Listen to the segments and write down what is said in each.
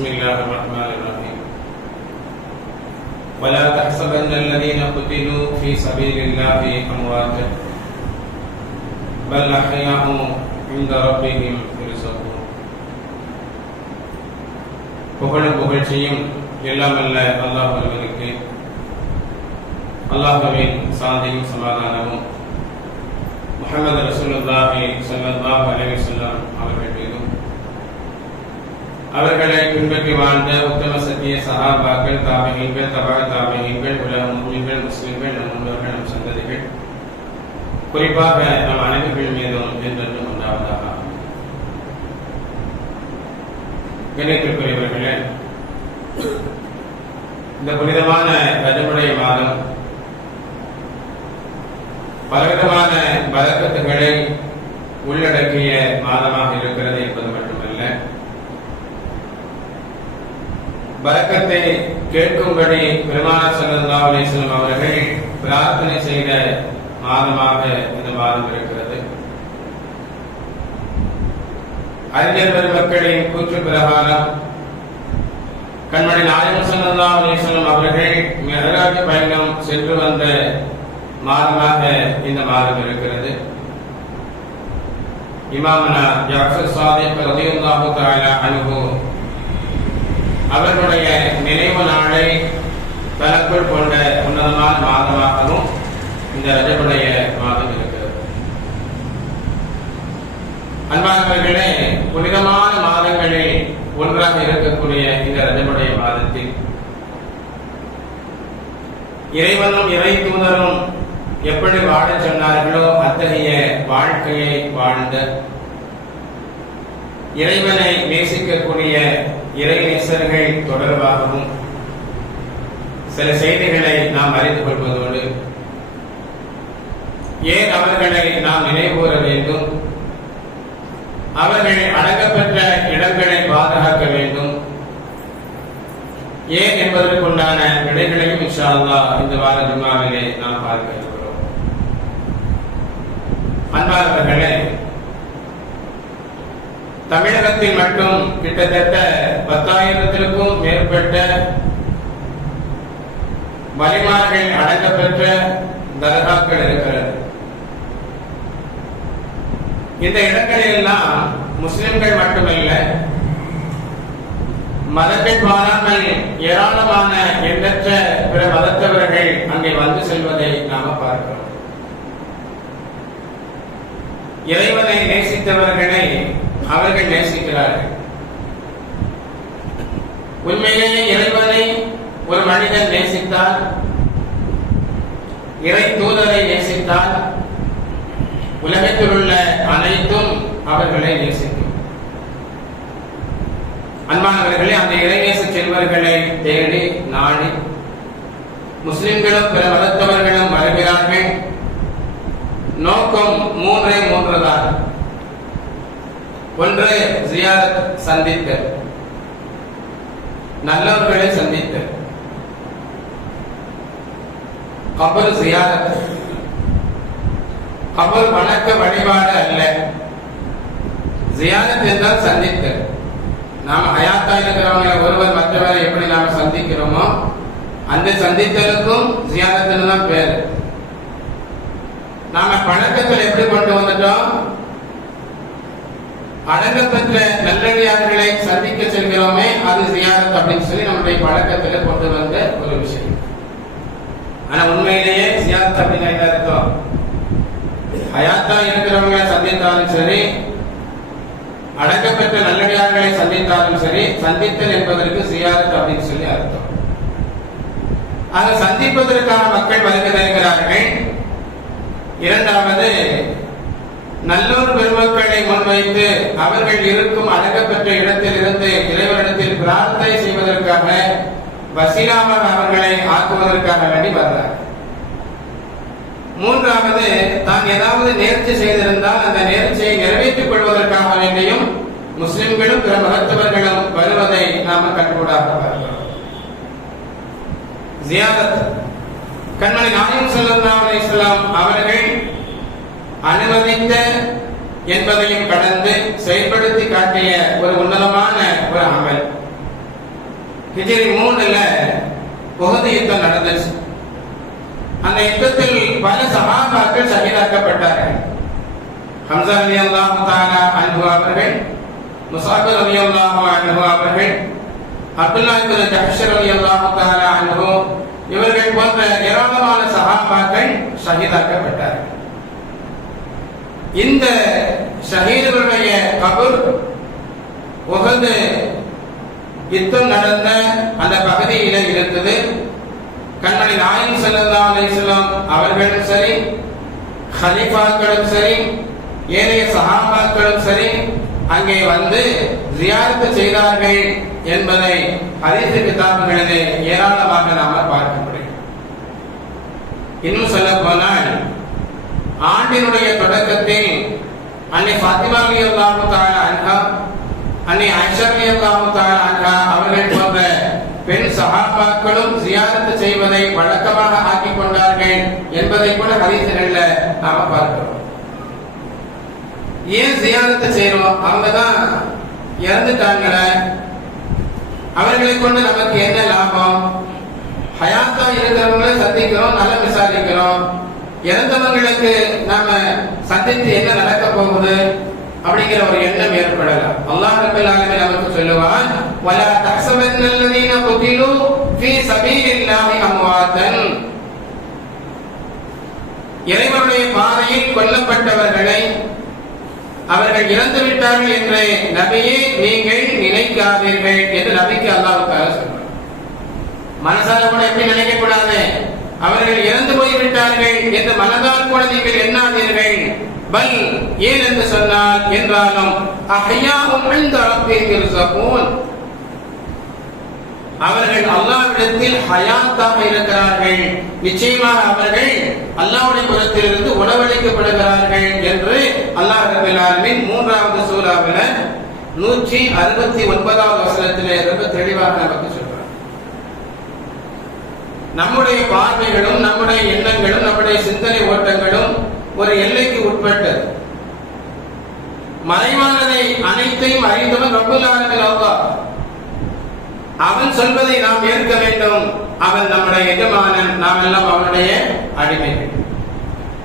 بسم الله الرحمن الرحيم ولا تحسبن الذين قتلوا في سبيل الله أمواتا بل أحياء عند ربهم يرزقون புகழும் புகழ்ச்சியும் எல்லாமல்ல அல்லாஹ் ஒருவனுக்கு அல்லாஹ்வின் சாந்தியும் சமாதானமும் முஹம்மது ரசூலுல்லாஹி ஸல்லல்லாஹு அலைஹி வஸல்லம் அவர்களை பின்பற்றி வாழ்ந்த உத்தம சத்திய சகாபாக்கள் தாபிகீன்கள் தபா தாபிகீன்கள் உலக முஸ்லிம்கள் முஸ்லிம்கள் நம் முன்னோர்கள் நம் சந்ததிகள். குறிப்பாக நம் அனைவர்கள் மீதும் என்றென்றும் உண்டாவதாக. கணித்திற்குரியவர்களே இந்த புனிதமான ரஜமுடைய மாதம் பலவிதமான பதக்கத்துகளை உள்ளடக்கிய மாதமாக இருக்கிறது என்பது மட்டுமல்ல. பறக்கத்தை கேட்கும்படி பெருமாள் சல்லா அலிஸ்லம் அவர்கள் பிரார்த்தனை செய்த மாதமாக இந்த மாதம் இருக்கிறது. அறிஞர் பெருமக்களின் கூற்று பிரகாரம் கண்மணி நாயகம் சல்லா அலிஸ்லம் அவர்கள் மெஹராஜ் பயணம் சென்று வந்த மாதமாக இந்த மாதம் இருக்கிறது. இமாமனா ஜாஃபர் சாதிக் ரதியுல்லாஹு தஆலா அனுபவம் அவர்களுடைய நினைவு நாளை தனக்குள் கொண்ட உன்னதமான மாதமாகவும் இந்த ரஜபுடைய மாதம் இருக்கிறது. அன்பானவர்களே புனிதமான மாதங்களில் ஒன்றாக இருக்கக்கூடிய இந்த ரஜமுடைய மாதத்தில் இறைவனும் இறை தூதரும் எப்படி வாழச் சொன்னார்களோ அத்தகைய வாழ்க்கையை வாழ்ந்த இறைவனை நேசிக்கக்கூடிய இறைநேசர்கள் தொடர்பாகவும் சில செய்திகளை நாம் அறிந்து கொள்வதோடு ஏன் அவர்களை நாம் நினைவுகூர வேண்டும்? அவர்கள் அடங்கப்பெற்ற இடங்களை பாதுகாக்க வேண்டும். ஏன் என்பதற்குண்டான விடைகளையும் இன்ஷா இந்த வார ஜும்மாவிலே நாம் பார்க்க இருக்கிறோம். தமிழகத்தில் மட்டும் கிட்டத்தட்ட பத்தாயிரத்திற்கும் மேற்பட்ட வலிமார்கள் அடங்கப்பெற்ற தர்காக்கள் இருக்கிறது. இந்த இடங்களிலெல்லாம் முஸ்லிம்கள் மட்டுமல்ல மதத்தை பாராமல் ஏராளமான எண்ணற்ற பிற மதத்தவர்கள் அங்கே வந்து செல்வதை நாம பார்க்கிறோம். இறைவனை நேசித்தவர்களை அவர்கள் நேசிக்கிறார்கள். உண்மையிலேயே இறைவனை ஒரு மனிதன் நேசித்தால் இறை தூதரை நேசித்தால் உலகத்தில் உள்ள அனைத்தும் அவர்களை நேசிக்கும். அன்பானவர்களே அந்த இறைநேச செல்வர்களை தேடி நாடி முஸ்லிம்களும் பிற மதத்தவர்களும் வருகிறார்கள். நோக்கம் மூன்றே மூன்றுதான். ஒன்று ஜியாரத் சந்தித்த நல்லவர்களை சந்தித்த கபர் ஜியாரத். கபர் வணக்க வழிபாடு அல்ல. ஜியாரத் என்றால் சந்தித்து நாம் ஹயாத்தா இருக்கிறவங்க ஒருவர் மற்றவரை எப்படி நாம் சந்திக்கிறோமோ அந்த சந்தித்தலுக்கும் ஜியாரத்துன்னு தான் பேர். நாம பழக்கத்தில் எப்படி கொண்டு வந்துட்டோம்? அடங்கப்பெற்ற நல்லடியார்களை சந்திக்க செல்கிறோமே அது ஜியாரத் அப்படின்னு சொல்லி நம்முடைய பழக்கத்தில் கொண்டு வந்த ஒரு விஷயம். ஆனா உண்மையிலேயே ஜியாரத் அப்படின்னு அர்த்தம்? ஹயாத்தா இருக்கிறவங்க சந்தித்தாலும் சரி அடக்கப்பெற்ற நல்லடியார்களை சந்தித்தாலும் சரி சந்தித்தல் என்பதற்கு சியாரத் அப்படின்னு சொல்லி அர்த்தம். ஆக சந்திப்பதற்கான மக்கள் வருகை தருகிறார்கள் இரண்டாவது நல்லோர் பெருமக்களை முன்வைத்து அவர்கள் இருக்கும் அடக்கப்பெற்ற இடத்தில் இருந்து இறைவனிடத்தில் பிரார்த்தனை செய்வதற்காக வசீலாவாக அவர்களை ஆக்குவதற்காக வேண்டி வர்றார். மூன்றாவது தான் ஏதாவது நேர்ச்சி செய்திருந்தால் அந்த நேர்ச்சியை நிறைவேற்றிக் கொள்வதற்காக வேண்டியும் முஸ்லிம்களும் பிற மகத்துவர்களும் வருவதை நாம கண்கூடாக பார்க்கிறோம். ஜியாரத். கண்மணி நாயம் ஸல்லல்லாஹு அலைஹி அவர்கள் அனுமதித்த என்பதையும் கடந்து செயல்படுத்தி காட்டிய ஒரு உன்னதமான ஒரு அமல். ஹிஜ்ரி மூணுல உஹது யுத்தம் நடந்துச்சு. அந்த யுத்தத்தில் பல சகாபாக்கள் சகிதாக்கப்பட்டார்கள் ஹம்சா அலி அல்லாஹு தாலா அன்ஹு அவர்கள் முசாபர் அலி அல்லாஹு அன்ஹு அவர்கள் அப்துல்லா இப்னு அலி அல்லாஹு தாலா அன்ஹு இவர்கள் போன்ற ஏராளமான சகாபாக்கள் சகிதாக்கப்பட்டார்கள் இந்த ஷஹீதுடைய கபூர் உகது யுத்தம் நடந்த அந்த பகுதியில இருந்தது. கண்மணி நாயின் ஸல்லல்லாஹு அலிஸ்லாம் அவர்களும் சரி ஹலீஃபாக்களும் சரி ஏனைய சஹாபாக்களும் சரி அங்கே வந்து ஜியாரத்து செய்தார்கள் என்பதை ஹதீஸ் கிதாபுகளிலே ஏராளமாக நாம பார்க்க முடியும். இன்னும் சொல்ல போனால் ஆண்டினுடைய தொடக்கத்தில் அன்னை ஃபாத்திமா ரலியல்லாஹு அன்ஹா அன்னை ஆயிஷா ரலியல்லாஹு தஆலா அன்ஹா அவர்கள் போன்ற பெண் சகாபாக்களும் ஜியாரத்து செய்வதை வழக்கமாக ஆக்கிக் கொண்டார்கள் என்பதை கூட ஹதீஸ்கள்ல நாம பார்க்கிறோம். ஏன் ஜியாரத்து செய்யறோம் அவங்க தான் அவர்களை கொண்டு நமக்கு என்ன லாபம்? ஹயாத்தா இருக்கிறவங்களை சந்திக்கிறோம் நல்லா விசாரிக்கிறோம். இறந்தவர்களுக்கு நாம சந்தித்து என்ன நடக்க போகுது அப்படிங்கிற ஒரு எண்ணம் ஏற்படலாம் அல்லாஹ் ரப்பல் ஆலமீன் நமக்கு சொல்லுவான் வலா தஹ்சபன் அல்லதீன குதிலு ஃபீ சபீலில்லாஹி அம்வாதன் இறைவனுடைய பாதையில் கொல்லப்பட்டவர்களை அவர்கள் இறந்து விட்டார்கள் என்று நபியை நீங்கள் நினைக்காதீர்கள் என்று நபிக்கு அல்லாவுக்காக சொல்றார் மனசால கூட எப்படி நினைக்க கூடாது அவர்கள் இறந்து போய்விட்டார்கள் என்று மனதால் கூட நீங்கள் எண்ணாதீர்கள். பல் ஏன் என்று சொன்னால் என்றாலும் அஹ்யாவும் இந்த ரப்பில் அவர்கள் அல்லாவிடத்தில் ஹயாத்தாக இருக்கிறார்கள். நிச்சயமாக அவர்கள் அல்லாஹ்வுடைய புறத்திலிருந்து உணவளிக்கப்படுகிறார்கள் என்று அல்லாஹ் ரப்பல் மூன்றாவது சூறாவில் நூற்றி அறுபத்தி ஒன்பதாவது வசனத்திலே ரொம்ப தெளிவாக நமக்கு நம்முடைய பார்வைகளும் நம்முடைய எண்ணங்களும் நம்முடைய சிந்தனை ஓட்டங்களும் ஒரு எல்லைக்கு உட்பட்டது. மறைவானதை அனைத்தையும் அறிந்தவன் ரொம்ப ஆலமீன் அவன் சொல்வதை நாம் ஏற்க வேண்டும். அவன் நம்முடைய எஜமானன். நாம் எல்லாம் அவனுடைய அடிமை.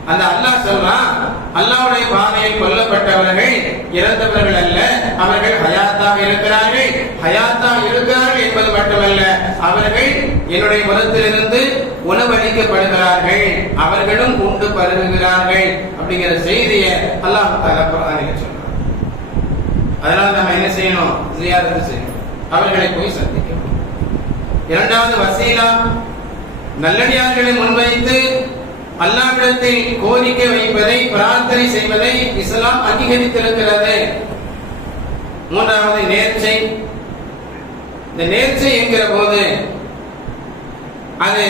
அந்த அல்லாஹ் சொல்றான் அல்லாவுடைய பாதையில் கொல்லப்பட்டவர்கள் இறந்தவர்கள் அல்ல. அவர்கள் ஹயாத்தாக இருக்கிறார்கள். ஹயாத்தாக இருக்கிறார்கள் என்பது மட்டுமல்ல அவர்கள் என்னுடைய முகத்திலிருந்து உணவளிக்கப்படுகிறார்கள். அவர்களும் உண்டு பருகுகிறார்கள் அப்படிங்கிற செய்தியை அல்லாஹ் தஆலா சொன்னார் அதனால நம்ம என்ன செய்யணும்? ஜியாரத்து செய்யணும். அவர்களை போய் சந்திக்கணும். இரண்டாவது வசீலா நல்லடியார்களை முன்வைத்து அல்லாஹ்விடத்தில் கோரிக்கை வைப்பதை பிரார்த்தனை செய்வதை இஸ்லாம் அங்கீகரித்திருக்கிறது. மூன்றாவது நேர்ச்சை. இந்த நேர்ச்சை என்கிற போது அது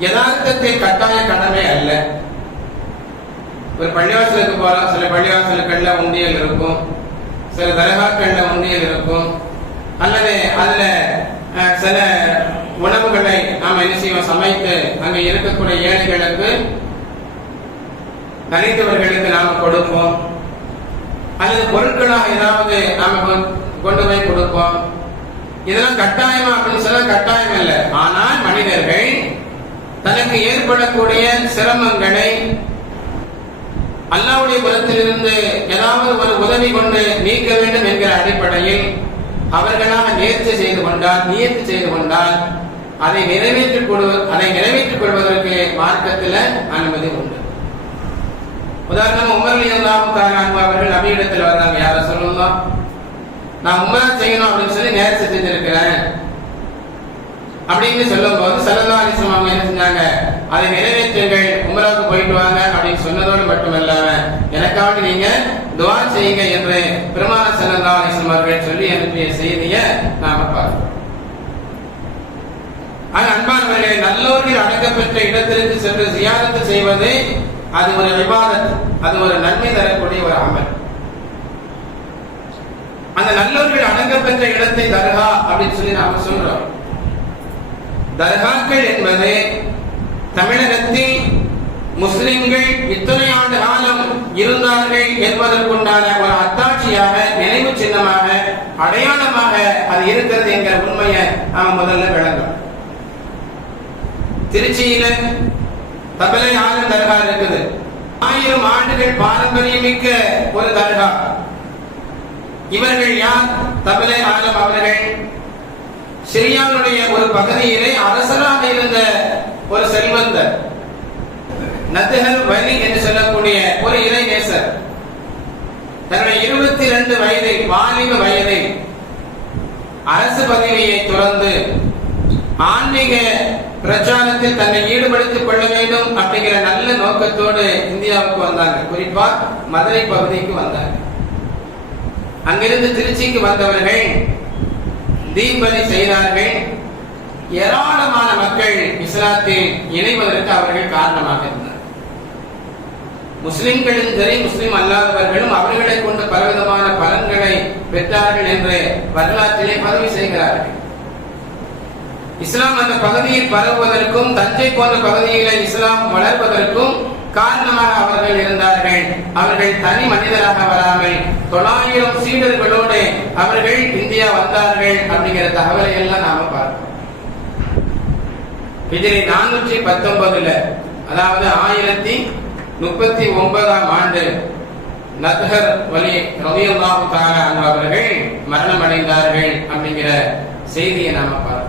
யதார்த்தத்தில் கட்டாய கடமை அல்ல. ஒரு பள்ளிவாசலுக்கு போகலாம் சில பள்ளிவாசலுக்கள்ல உண்டியல் இருக்கும். சில தர்காக்கள்ல உண்டியல் இருக்கும். அல்லது அதுல அஹ், சில உணவுகளை நாம் என்ன செய்வோம்? சமைத்து அங்க இருக்கக்கூடிய ஏழைகளுக்கு தனித்தவர்களுக்கு நாம கொடுப்போம். அல்லது பொருட்களாக ஏதாவது நாம கொண்டு போய் கொடுப்போம். இதெல்லாம் கட்டாயமா அப்படின்னு சொல்ல கட்டாயம் இல்லை. ஆனால் மனிதர்கள் தனக்கு ஏற்படக்கூடிய சிரமங்களை அல்லாவுடைய புறத்திலிருந்து ஏதாவது ஒரு உதவி கொண்டு நீக்க வேண்டும் என்கிற அடிப்படையில் அவர்களாக நேர்ச்சி செய்து கொண்டால் நியத்து செய்து கொண்டால் அதை நிறைவேற்றிக் கொடு அதை நிறைவேற்றிக் கொள்வதற்கு மார்க்கத்தில் அனுமதி உண்டு. உதாரணம் உமர் அல்லாஹ் தாரான் அவர்கள் நபியிடத்தில் வர்றாங்க யார சொல்லலாம் நான் உமரா செய்யணும் அப்படின்னு சொல்லி நேரத்தை செஞ்சிருக்கிறேன் அப்படின்னு சொல்லும் போது சல்லா அலிஸ்லாம் அவங்க என்ன செஞ்சாங்க அதை நிறைவேற்றுங்கள் உமராவுக்கு போயிட்டு வாங்க அப்படின்னு சொன்னதோடு மட்டுமல்லாம எனக்காக நீங்க துவா செய்யுங்க என்று பெருமான சல்லா அலிஸ்லாம் அவர்கள் சொல்லி அனுப்பிய செய்தியை நாம பார்க்கிறோம் நல்லோர்கள் அடங்கப்பெற்ற இடத்திற்கு சென்று ஜியாரத்து செய்வது அது ஒரு விவாதம் அது ஒரு நன்மை தரக்கூடிய ஒரு அமல். அந்த நல்லோர்கள் அடங்கப்பெற்ற இடத்தை தர்கா அப்படின்னு சொல்லி நாம சொல்றோம். தர்காக்கள் என்பது தமிழகத்தில் முஸ்லிம்கள் இத்தனை ஆண்டு காலம் இருந்தார்கள் என்பதற்குண்டான ஒரு அத்தாட்சியாக நினைவு சின்னமாக அடையாளமாக அது இருக்கிறது என்கிற உண்மையை நாம் முதல்ல விளங்கும் திருச்சியில தபலை ஆளும் தர்கா இருக்குது. ஆயிரம் ஆண்டுகள் பாரம்பரியமிக்க ஒரு தர்கா. இவர்கள் யார்? தபலை ஆலம் அவர்கள். சிரியாவுடைய ஒரு பகுதியிலே அரசராக இருந்த ஒரு செல்வந்தர் நத்துஹல் வலி என்று சொல்லக்கூடிய ஒரு இளைஞர் தன்னுடைய இருபத்தி ரெண்டு வயதில் வாலிப வயதில் அரசு பதவியை துறந்து ஆன்மீக பிரச்சாரத்தில் தன்னை ஈடுபடுத்திக் கொள்ள வேண்டும் அப்படிங்கிற நல்ல நோக்கத்தோடு இந்தியாவுக்கு வந்தாங்க. குறிப்பா மதுரை பகுதிக்கு வந்தாங்க. அங்கிருந்து திருச்சிக்கு வந்தவர்கள் தீபலி செய்தார்கள். ஏராளமான மக்கள் இஸ்லாத்தில் இணைவதற்கு அவர்கள் காரணமாக இருந்தார் முஸ்லிம்களும் சரி முஸ்லிம் அல்லாதவர்களும் அவர்களை கொண்டு பலவிதமான பலன்களை பெற்றார்கள் என்று வரலாற்றிலே பதிவு செய்கிறார்கள். இஸ்லாம் அந்த பகுதியில் பரவுவதற்கும் தஞ்சை போன்ற பகுதியில இஸ்லாம் வளர்வதற்கும் காரணமாக அவர்கள் இருந்தார்கள். அவர்கள் தனி மனிதராக வராமல் தொள்ளாயிரம் சீடர்களோடு அவர்கள் இந்தியா வந்தார்கள் அப்படிங்கிற தகவலை எல்லாம் நாம பார்க்கிறோம் ஹிஜ்ரி நானூற்றி பத்தொன்பதுல அதாவது ஆயிரத்தி முப்பத்தி ஒன்பதாம் ஆண்டு நத்ஹர் வலி ரலியல்லாஹு தாரா அவர்கள் மரணம் அடைந்தார்கள் அப்படிங்கிற செய்தியை நாம பார்க்கிறோம்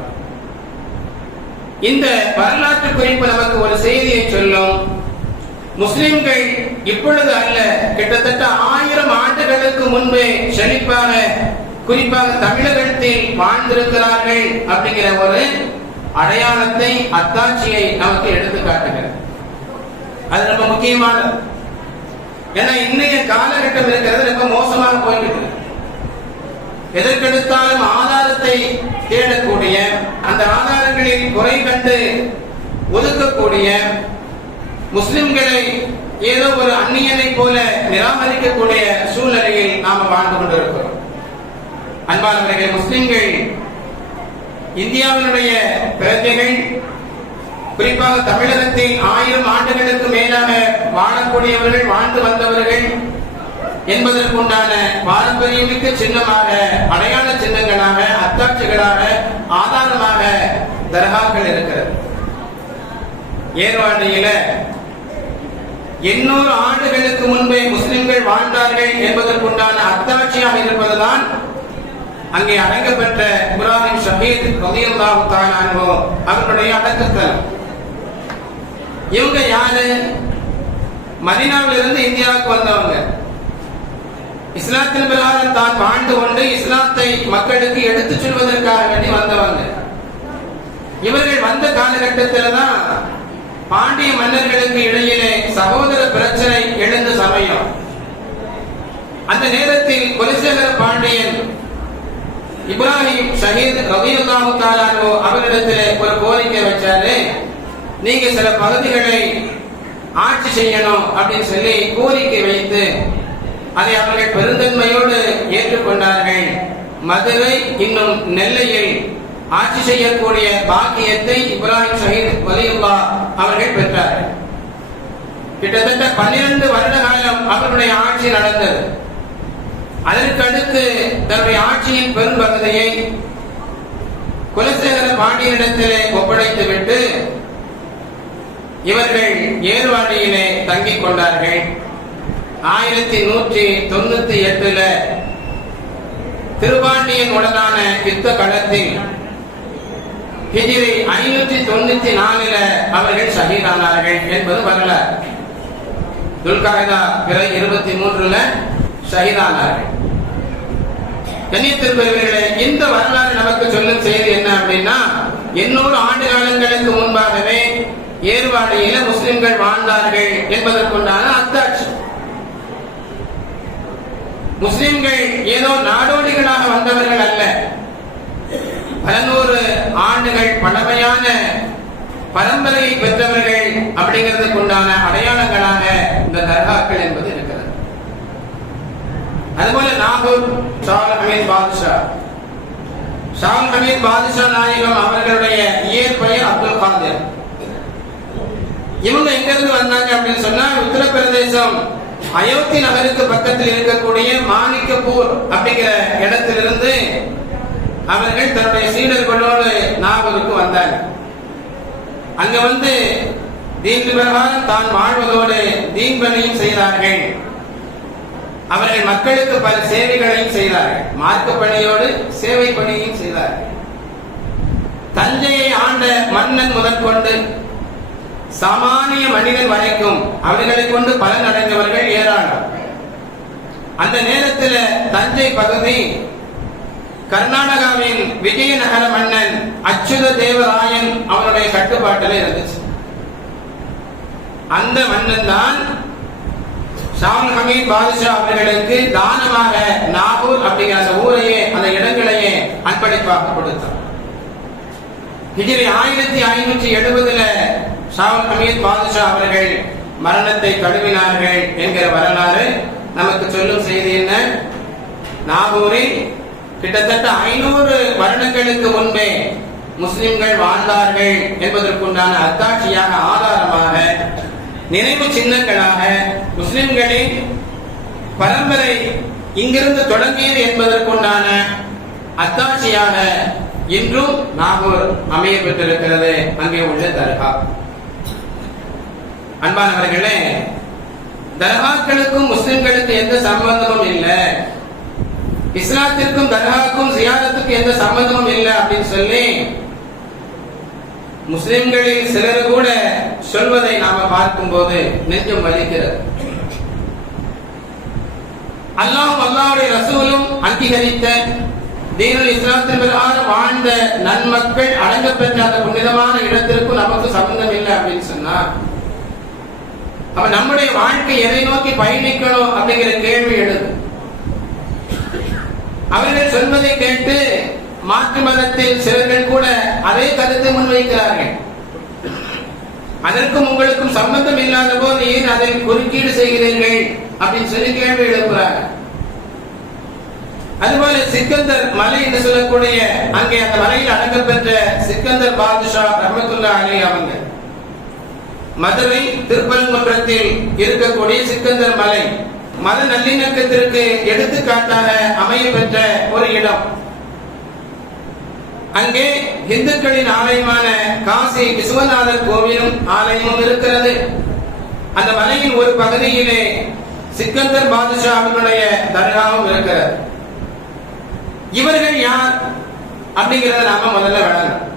இந்த வரலாற்று குறிப்பு நமக்கு ஒரு செய்தியை சொல்லும். முஸ்லிம்கள் இப்பொழுது அல்ல கிட்டத்தட்ட ஆயிரம் ஆண்டுகளுக்கு முன்பே செழிப்பாக குறிப்பாக தமிழகத்தில் வாழ்ந்திருக்கிறார்கள் அப்படிங்கிற ஒரு அடையாளத்தை அத்தாட்சியை நமக்கு எடுத்து காட்டுகிறது. அது ரொம்ப முக்கியமானது. ஏன்னா இன்னைய காலகட்டம் இருக்கிறது ரொம்ப மோசமாக போயிட்டு இருக்கு எதற்கெடுத்தாலும் ஆதாரத்தை தேடக்கூடிய அந்த ஆதாரங்களில் குறை கண்டு ஒதுக்கக்கூடிய முஸ்லிம்களை ஏதோ ஒரு அந்நியனை போல நிராகரிக்கக்கூடிய சூழ்நிலையில் நாம் வாழ்ந்து கொண்டிருக்கிறோம். அன்பானவர்களே முஸ்லிம்கள் இந்தியாவினுடைய பிரஜைகள் குறிப்பாக தமிழகத்தில் ஆயிரம் ஆண்டுகளுக்கு மேலாக வாழக்கூடியவர்கள் வாழ்ந்து வந்தவர்கள் என்பதற்குண்டான பாரம்பரியமிக்க சின்னமாக அடையாள சின்னங்களாக அத்தாட்சிகளாக ஆதாரமாக தர்காக்கள் இருக்கிறது. ஏர்வாடியில எண்ணூறு ஆண்டுகளுக்கு முன்பே முஸ்லிம்கள் வாழ்ந்தார்கள் என்பதற்குண்டான அத்தாட்சியாக இருப்பதுதான் அங்கே அடங்கப்பெற்ற இப்ராஹிம் ஷஹீத் ரலியல்லாஹு தஆலா அன்ஹு அவருடைய அடக்கத்தலம். இவங்க யாரு? மதினாவிலிருந்து இருந்து இந்தியாவுக்கு வந்தவங்க. இஸ்லாத்தின் பிரகாரம் தான் வாழ்ந்து கொண்டு இஸ்லாத்தை மக்களுக்கு எடுத்துச் சொல்வதற்காக வேண்டி வந்தவங்க. இவர்கள் வந்த காலகட்டத்தில் தான் பாண்டிய மன்னர்களுக்கு இடையிலே சகோதர பிரச்சனை எழுந்த சமயம். அந்த நேரத்தில் குலசேகர பாண்டியன் இப்ராஹிம் ஷஹீத் ரவியுல்லாஹு தாலானோ அவரிடத்திலே ஒரு கோரிக்கை வச்சாரு. நீங்க சில பகுதிகளை ஆட்சி செய்யணும் அப்படின்னு சொல்லி கோரிக்கை வைத்து அதை அவர்கள் பெருந்தன்மையோடு ஏற்றுக்கொண்டார்கள். மதுரை இன்னும் நெல்லையில் ஆட்சி செய்யக்கூடிய பாக்கியத்தை இப்ராஹிம் ஷஹீத் வலியுல்லா அவர்கள் பெற்றார்கள். கிட்டத்தட்ட பன்னிரண்டு வருட காலம் அவருடைய ஆட்சி நடந்தது. அதற்கடுத்து தன்னுடைய ஆட்சியின் பெரும்பகுதியை குலசேகர பாண்டியனிடத்திலே ஒப்படைத்துவிட்டு இவர்கள் ஏர்வாடியிலே தங்கிக் கொண்டார்கள். ஆயிரத்தி நூற்றி தொண்ணூத்தி எட்டுல திருபாண்டியன் உடனான யுத்த களத்தில் ஹிஜிரி ஐநூற்றி தொண்ணூத்தி நாலுல அவர்கள் ஷஹீதானார்கள் என்பது வரலாறு. துல்காயதா பிற இருபத்தி மூன்றுல ஷஹீதானார்கள். கண்ணியத்திற்குரியவர்களே இந்த வரலாறு நமக்கு சொல்லும் செய்தி என்ன அப்படின்னா எண்ணூறு ஆண்டு காலங்களுக்கு முன்பாகவே ஏர்வாடியில முஸ்லிம்கள் வாழ்ந்தார்கள் என்பதற்குண்டான அத்தாட்சி. முஸ்லிம்கள் ஏதோ நாடோடிகளாக வந்தவர்கள் அல்ல. பல நூறு ஆண்டுகள் பழமையான பரம்பரையை பெற்றவர்கள் அப்படிங்கிறதுக்கு உண்டான அடையாளங்களாக இந்த தர்காக்கள் என்பது இருக்கிறது. அதுபோல நாகூர் ஷால் ஹமீத் பாதுஷா. ஷால் ஹமீத் பாதுஷா நாயகம் அவர்களுடைய இயற்பெயர் அப்துல் காதிர். இவங்க எங்க இருந்து வந்தாங்க அப்படின்னு சொன்னா உத்தரப்பிரதேசம் அயோத்தி நகருக்கு பக்கத்தில் இருக்கக்கூடிய மாணிக்கப்பூர் அப்படிங்கிற இடத்திலிருந்து அவர்கள் தன்னுடைய சீடர்களோடு நாகூருக்கு வந்தார் அங்க வந்து தீன் பிரகாரம் தான் வாழ்வதோடு தீன்பனையும் செய்தார்கள். அவர்கள் மக்களுக்கு பல சேவைகளையும் செய்தார்கள். மார்க்க பணியோடு சேவை பணியையும் செய்தார்கள். தஞ்சையை ஆண்ட மன்னன் முதற்கொண்டு சாமானிய மனிதன் வரைக்கும் அவர்களை கொண்டு பலன் அடைந்தவர்கள் ஏராளம். அந்த நேரத்தில் தஞ்சை பகுதி கர்நாடகாவின் விஜயநகர மன்னன் அச்சுத தேவராயன் அவனுடைய கட்டுப்பாட்டில் இருந்துச்சு. அந்த மன்னன் தான் ஷாம் ஹமீத் பாதுஷா அவர்களுக்கு தானமாக நாகூர் அப்படிங்கிற அந்த ஊரையே அந்த இடங்களையே அன்பளிப்பாக கொடுத்தார் ஹிஜ்ரி ஆயிரத்தி ஐநூற்றி எழுபதுல ஷாவுல் ஹமீத் பாதுஷா அவர்கள் மரணத்தை தழுவினார்கள் என்கிற வரலாறு நமக்கு சொல்லும் செய்தி என்ன? நாகூரில் கிட்டத்தட்ட ஐநூறு வருடங்களுக்கு முன்பே முஸ்லிம்கள் வாழ்ந்தார்கள் என்பதற்குண்டான அத்தாட்சியாக ஆதாரமாக நினைவு சின்னங்களாக முஸ்லிம்களின் பரம்பரை இங்கிருந்து தொடங்கியது என்பதற்குண்டான அத்தாட்சியாக இன்றும் நாகூர் அமைய பெற்றிருக்கிறது அங்கே உள்ள தர்கா. அன்பானவர்களே தர்காக்களுக்கும் முஸ்லிம்களுக்கு எந்த சம்பந்தமும் இல்லை. இஸ்லாத்திற்கும் தர்காக்கும் ஜியாரத்துக்கும் எந்த சம்பந்தமும் இல்லை அப்படின்னு சொல்லி முஸ்லிம்களில் சிலர் கூட சொல்வதை நாம பார்க்கும் போது நெஞ்சம் வலிக்கிறது. அல்லாஹ் அல்லாவுடைய ரசூலும் அங்கீகரித்த தீனுல் இஸ்லாத்தின் பிரகாரம் வாழ்ந்த நன்மக்கள் அடங்கப்பெற்ற அந்த புனிதமான இடத்திற்கும் நமக்கு சம்பந்தம் இல்லை அப்படின்னு சொன்னா அப்ப நம்முடைய வாழ்க்கை எதை நோக்கி பயணிக்கணும் அப்படிங்கிற கேள்வி எழுது. அவர்கள் சொல்வதை கேட்டு மாற்று மதத்தில் சிலர்கள் கூட அதே கருத்தை முன்வைக்கிறார்கள். அதற்கும் உங்களுக்கும் சம்பந்தம் இல்லாத போது ஏன் அதை குறுக்கீடு செய்கிறீர்கள் அப்படின்னு சொல்லி கேள்வி எழுப்புறாங்க. அதுபோல சிக்கந்தர் மலை என்று சொல்லக்கூடிய அங்கே அந்த மலையில் அடங்கப்பெற்ற சிக்கந்தர் பாதுஷா ரஹமத்துல்லா அலி அவங்க. மதுரை திருப்பரங்குன்றத்தில் இருக்கக்கூடிய சிக்கந்தர் மலை மத நல்லிணக்கத்திற்கு எடுத்துக்காட்டாக அமைய பெற்ற ஒரு இடம். அங்கே இந்துக்களின் ஆலயமான காசி விஸ்வநாதர் கோவிலும் ஆலயமும் இருக்கிறது. அந்த மலையின் ஒரு பகுதியிலே சிக்கந்தர் பாதுஷா அவர்களுடைய தர்காவும் இருக்கிறது. இவர்கள் யார்? அப்படிங்கிறத நாம முதல்ல வழங்கணும்.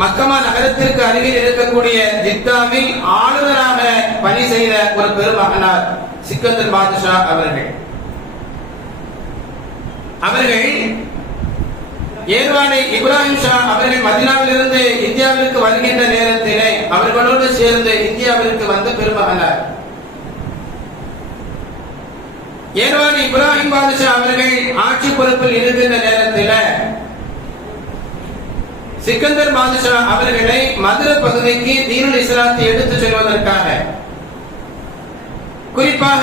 மக்கமா நகரத்திற்கு அருகில் இருக்கக்கூடிய ஜித்தாவில் ஆளுநராக பணி செய்த ஒரு பெருமகனார் சிக்கந்தர் பாதுஷா அவர்கள். அவர்கள் ஏர்வானை இப்ராஹிம் ஷா அவர்கள் மதினாவிலிருந்து இந்தியாவிற்கு வருகின்ற நேரத்திலே அவர்களோடு சேர்ந்து இந்தியாவிற்கு வந்த பெருமகனார் ஏர்வாடி இப்ராஹிம் பாதுஷா அவர்கள் ஆட்சி பொறுப்பில் இருக்கின்ற நேரத்தில் சிக்கந்தர் பாதுஷா அவர்களை மதுரை பகுதிக்கு தீனுல் இஸ்லாத்தை எடுத்துச் செல்வதற்காக. குறிப்பாக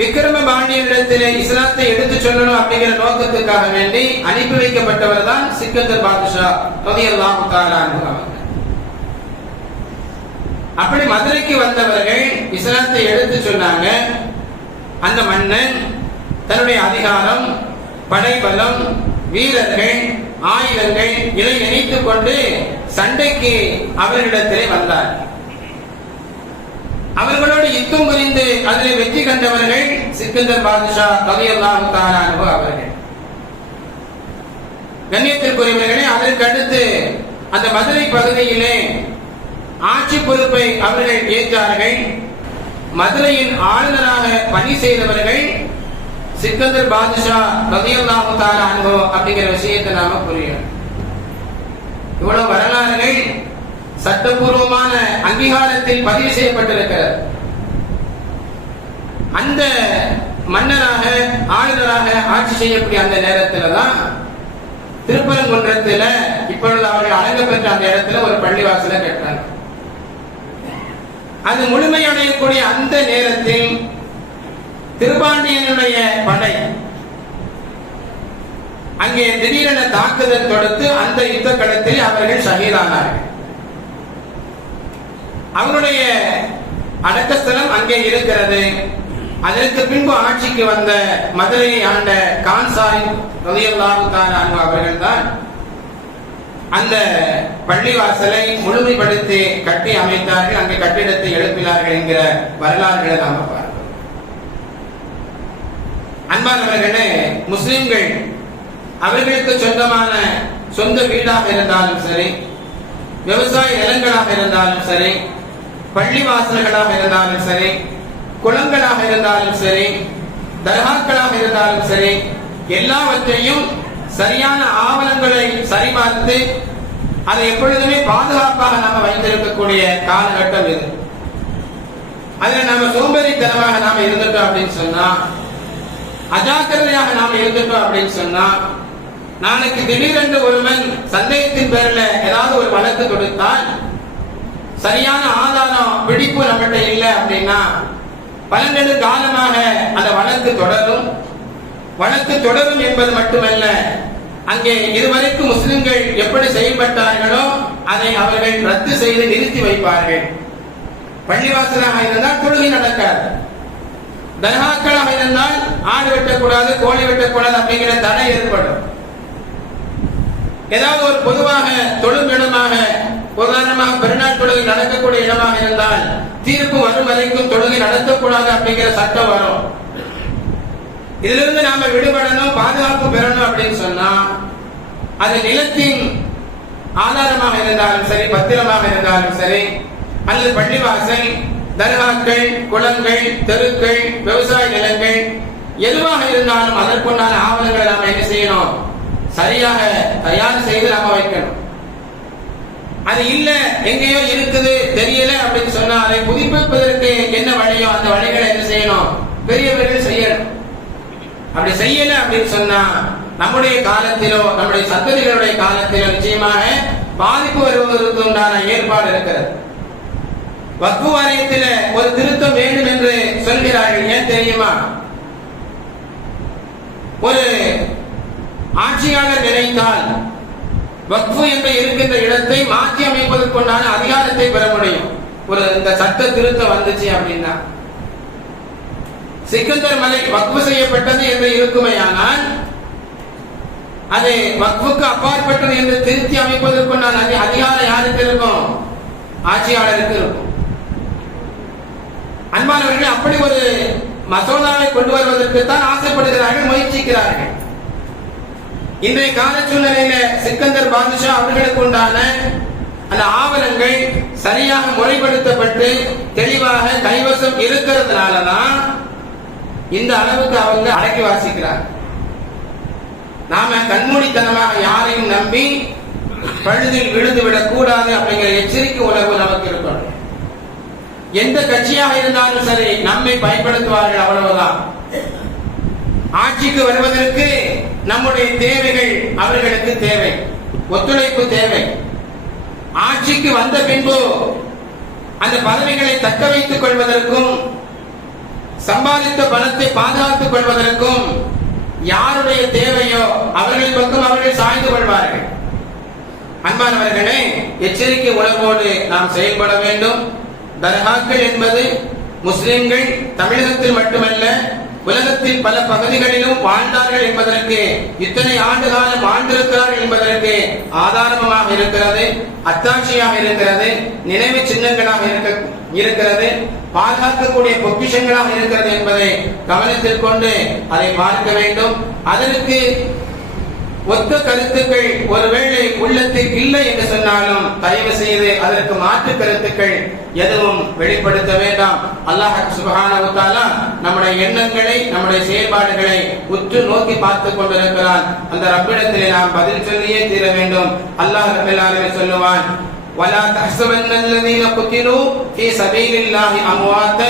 விக்ரம பாண்டியனிடத்திலே இஸ்லாத்தை எடுத்துச் சொல்லணும் அப்படிங்கிற நோக்கத்துக்காக வேண்டி அனுப்பி வைக்கப்பட்டவர் தான் சிக்கந்தர் பாதுஷா தொகையெல்லாம் அப்படி மதுரைக்கு வந்தவர்கள் இஸ்லாத்தை எடுத்து சொன்னாங்க. அந்த மன்னன் தன்னுடைய அதிகாரம் படைபலம் வீரர்கள் ஆயுதங்கள் இதை நினைத்துக் கொண்டு சண்டைக்கு அவர்களிடத்திலே வந்தார். அவர்களோடு யுத்தம் புரிந்து அதில் வெற்றி கண்டவர்கள் சிக்கந்தர் பாதுஷா கவியல்லாம் தாரானு அவர்கள். கண்ணியத்திற்குரியவர்களே அதற்கு அடுத்து அந்த மதுரை பகுதியிலே ஆட்சி பொறுப்பை அவர்கள் ஏற்றார்கள். மதுரையின் ஆளுநராக பணி செய்தவர்கள் சிக்கந்தர் பாதுஷா ரதியல்லாஹு தாலா அன்ஹு அப்படிங்கிற விஷயத்தை நாம புரியும் இவ்வளவு வரலாறுகள் சட்டபூர்வமான அங்கீகாரத்தில் பதிவு செய்யப்பட்டிருக்கிறது. அந்த மன்னராக ஆளுநராக ஆட்சி செய்யக்கூடிய அந்த நேரத்தில் தான் திருப்பரங்குன்றத்தில் இப்பொழுது அவர்கள் அழகு பெற்ற அந்த இடத்துல ஒரு பள்ளிவாசலை கட்டுறாங்க அது முழுமையடையக்கூடிய அந்த நேரத்தில் திருபாண்டியனுடைய படை. அங்கே திடீரென தாக்குதல் தொடுத்து அந்த யுத்த களத்தில் அவர்கள் ஷஹீதானார்கள். அவருடைய அடக்கஸ்தலம் அங்கே இருக்கிறது. அதற்கு பின்பு ஆட்சிக்கு வந்த மதுரையை ஆண்ட கான்சாய் ரலியல்லாஹு அவர்கள் தான் அந்த பள்ளிவாசலை முழுமைப்படுத்தி கட்டி அமைத்தார்கள். அங்கே கட்டிடத்தை எழுப்பினார்கள் என்கிற வரலாறுகளை நாம் பார்க்கிறோம் அன்பானவர்களே முஸ்லிம்கள் அவர்களுக்கு சொந்தமான சொந்த வீடாக இருந்தாலும் சரி விவசாய நிலங்களாக இருந்தாலும் சரி பள்ளி வாசல்களாக இருந்தாலும் சரி குளங்களாக இருந்தாலும் சரி தர்காக்களாக இருந்தாலும் சரி எல்லாவற்றையும் சரியான ஆவணங்களை சரிபார்த்து அதை எப்பொழுதுமே பாதுகாப்பாக நாம வைத்திருக்கக்கூடிய காலகட்டம் இது. அதுல நாம சோம்பேறித்தனமாக நாம இருந்துட்டோம் அப்படின்னு சொன்னா அஜாக்கிரதையாக நாம் இருந்துட்டோம் அப்படின்னு சொன்னா நாளைக்கு திடீரென்று ஒருவன் சந்தேகத்தின் பேரில் ஏதாவது ஒரு வழக்கு கொடுத்தால் சரியான ஆதாரம் பிடிப்பு நம்மகிட்ட இல்லை அப்படின்னா பன்னெண்டு காலமாக அந்த வழக்கு தொடரும். வழக்கு தொடரும் என்பது மட்டுமல்ல அங்கே இதுவரைக்கும் முஸ்லிம்கள் எப்படி செயல்பட்டார்களோ அதை அவர்கள் ரத்து செய்து நிறுத்தி வைப்பார்கள். பள்ளிவாசலாக இருந்தால் தொழுகை நடக்காது. தர்காக்களாக இருந்தால் ஆடு வெட்டக்கூடாது கோழி வெட்டக்கூடாது அப்படிங்கிற தடை ஏற்படும். ஏதாவது ஒரு பொதுவாக தொழும் இடமாக உதாரணமாக பெருநாள் தொழுகை நடக்கக்கூடிய இடமாக இருந்தால் தீர்ப்பு வரும் வரைக்கும் தொழுகை நடத்தக்கூடாது அப்படிங்கிற சட்டம் வரும். இதிலிருந்து நாம விடுபடணும் பாதுகாப்பு பெறணும் அப்படின்னு சொன்னா அது நிலத்தின் ஆதாரமாக இருந்தாலும் சரி பத்திரமாக இருந்தாலும் சரி அல்லது பள்ளிவாசல் தர்காக்கள் குளங்கள் தெருக்கள் விவசாய நிலங்கள் எதுவாக இருந்தாலும் அதற்குண்டான ஆவணங்களை நாம் என்ன செய்யணும்? சரியாக தயார் செய்து நாம வைக்கணும். அது இல்ல எங்கேயோ இருக்குது தெரியல அப்படின்னு சொன்னா அதை புதுப்பிப்பதற்கு என்ன வழியோ அந்த வழிகளை என்ன செய்யணும்? பெரியவர்கள் செய்யணும். அப்படி செய்யல அப்படின்னு சொன்னா நம்முடைய காலத்திலோ நம்முடைய சந்ததிகளுடைய காலத்திலோ நிச்சயமாக பாதிப்பு வருவதற்கு உண்டான ஏற்பாடு இருக்கிறது. வக்கு வாரியத்தில் ஒரு திருத்தம் வேண்டும் என்று சொல்கிறார்கள் ஏன் தெரியுமா? ஒரு ஆட்சியாளர் நினைத்தால் வக்ஃபு என்று இருக்கின்ற இடத்தை மாற்றி அமைப்பதற்குண்டான அதிகாரத்தை பெற முடியும். ஒரு இந்த சட்ட திருத்தம் வந்துச்சு அப்படின்னா. சிக்கந்தர் மலை வக்ஃபு செய்யப்பட்டது என்று இருக்குமேயானால் அது வக்ஃபுக்கு அப்பாற்பட்டது என்று திருத்தி அமைப்பதற்குண்டான அதிகாரம் யாருக்கு இருக்கும்? ஆட்சியாளருக்கு இருக்கும். அன்பானவர்கள் அப்படி ஒரு மசோதாவை கொண்டு வருவதற்கு தான் ஆசைப்படுகிறார்கள் முயற்சிக்கிறார்கள். இன்றைய கால சூழ்நிலையில சிக்கந்தர் பாதுஷா அவர்களுக்கு உண்டான அந்த ஆவணங்கள் சரியாக முறைப்படுத்தப்பட்டு தெளிவாக கைவசம் இருக்கிறதுனாலதான் இந்த அளவுக்கு அவங்க அடக்கி வாசிக்கிறார். நாம கண்மூடித்தனமாக யாரையும் நம்பி பழுதில் விழுந்து விடக் கூடாது அப்படிங்கிற எச்சரிக்கை உணர்வு நமக்கு இருக்கணும். எந்த கட்சியாக இருந்தாலும் சரி நம்மை பயன்படுத்துவார்கள் அவ்வளவுதான். ஆட்சிக்கு வருவதற்கு நம்முடைய தேவைகள் அவர்களுக்கு தேவை ஒத்துழைப்பு தேவை. ஆட்சிக்கு வந்த பின்பு அந்த பதவிகளை தக்க வைத்துக் கொள்வதற்கும் சம்பாதித்த பணத்தை பாதுகாத்துக் கொள்வதற்கும் யாருடைய தேவையோ அவர்கள் பக்கம் அவர்கள் சாய்ந்து கொள்வார்கள். அன்பானவர்களே எச்சரிக்கை உணர்வோடு நாம் செயல்பட வேண்டும். தர்காக்கள் என்பது முஸ்லிம்கள் தமிழகத்தில் மட்டுமல்ல உலகத்தில் பல பகுதிகளிலும் வாழ்ந்தார்கள் என்பதற்கு இத்தனை ஆண்டு காலம் வாழ்ந்திருக்கிறார்கள் என்பதற்கு ஆதாரமாக இருக்கிறது அத்தாட்சியாக இருக்கிறது நினைவு சின்னங்களாக இருக்க இருக்கிறது பாதுகாக்கக்கூடிய பொக்கிஷங்களாக இருக்கிறது என்பதை கவனத்தில் கொண்டு அதை பார்க்க வேண்டும். அதற்கு ஒத்த கருத்துக்கள் ஒருவேளை உள்ளத்தில் இல்லை என்று சொன்னாலும் தயவு செய்து அதற்கு மாற்று கருத்துக்கள் எதுவும் வெளிப்படுத்த வேண்டாம் அல்லாஹ் சுபஹானஹு தஆலா நம்முடைய எண்ணங்களை நம்முடைய செயல்பாடுகளை உற்று நோக்கி பார்த்து கொண்டிருக்கிறான் அந்த ரப்பிடத்திலே நாம் பதில் சொல்லியே தீர வேண்டும் அல்லாஹ் ரப்பல் ஆலமீன் சொல்லுவான் ولا تحسبن الذين قتلوا في سبيل الله امواتا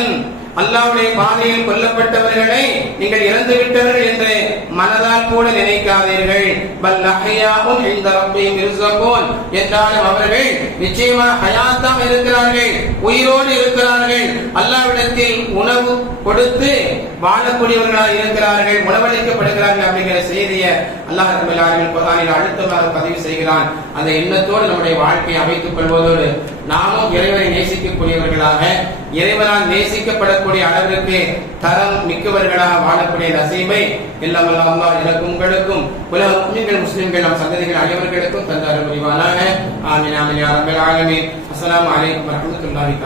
அல்லாவுடைய பாதையில் கொல்லப்பட்டவர்களை நீங்கள் இறந்து விட்டவர்கள் என்று மனதால் கூட நினைக்காதீர்கள். பல் அஹ்யாவும் இந்த என்றாலும் அவர்கள் நிச்சயமாக ஹயாத்தாம் இருக்கிறார்கள் உயிரோடு இருக்கிறார்கள். அல்லாவிடத்தில் உணவு கொடுத்து வாழக்கூடியவர்களாக இருக்கிறார்கள் உணவளிக்கப்படுகிறார்கள் அப்படிங்கிற செய்தியை அல்லாஹ் ரப்பல் ஆலமீன் அழுத்தமாக பதிவு செய்கிறான். அந்த எண்ணத்தோடு நம்முடைய வாழ்க்கையை அமைத்துக் கொள்வதோடு நாமும் இறைவனை நேசிக்கக்கூடியவர்களாக இறைவனால் நேசிக்கப்படக்கூடிய அளவிற்கு தரம் மிக்கவர்களாக வாழக்கூடிய நசீமை எல்லாம் வல்ல எனக்கும் உங்களுக்கும் உலக முஸ்லிம்கள் முஸ்லிம்கள் நம் சந்ததிகள் அனைவர்களுக்கும் தந்தார் புரிவானாக ஆமீன் ஆமீன் யா ரப்பல் ஆலமீன். அஸ்ஸலாமு அலைக்கும் வரஹ்மத்துல்லாஹி